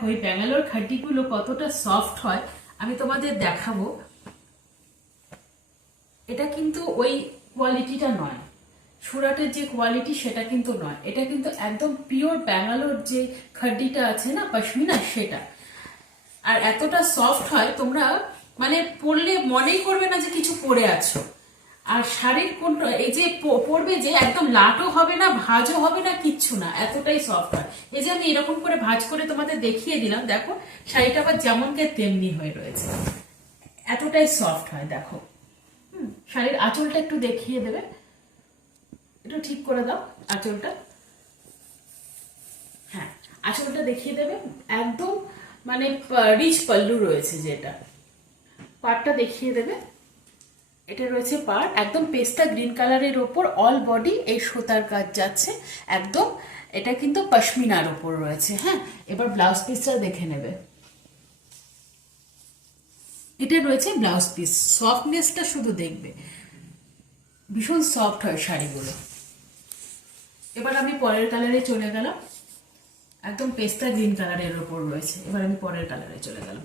দেখো এই ব্যাঙ্গালোর খাটিগুলো কতটা সফট হয় আমি তোমাদের দেখাবো। এটা কিন্তু ওই কোয়ালিটিটা নয়, সুরাটের যে কোয়ালিটি সেটা কিন্তু নয়, এটা কিন্তু একদম পিওর ব্যাঙ্গালোর যে খাটিটা আছে না পশমিনা সেটা। আর এতটা সফট হয় তোমরা মানে পরলে মনেই করবে না যে কিছু পরে আছো। আর শাড়ির কোন এই যে পরবে যে একদম লাটও হবে না, ভাঁজও হবে না, কিচ্ছু না, এতটাই সফট হয়। এই যে আমি এরকম করে ভাঁজ করে তোমাদের দেখিয়ে দিলাম, দেখো শাড়িটা আবার যেমনকে তেমনি হয়ে রয়েছে, এতটাই সফট হয়। দেখো শাড়ির আঁচলটা একটু দেখিয়ে দেবে, একটু ঠিক করে দাও আঁচলটা। হ্যাঁ, আঁচলটা দেখিয়ে দেবে, একদম মানে রিচ পাল্লু রয়েছে যেটা। পাড়টা দেখিয়ে দেবে, এটা রয়েছে পাড় একদম পেস্তা গ্রিন কালারের ওপর অল বডি এই সুতার কাজ যাচ্ছে একদম। এটা কিন্তু পশমিনার ওপর রয়েছে। হ্যাঁ, এবার ব্লাউজ পিসটা দেখে নেবে। এটা রয়েছে ব্লাউজ পিস, সফটনেসটা শুধু দেখবে, ভীষণ সফট হয় শাড়িগুলো। এবার আমি পরের কালারে চলে গেলাম, একদম পেস্তা গ্রিন কালারের ওপর রয়েছে। এবার আমি পরের কালারে চলে গেলাম।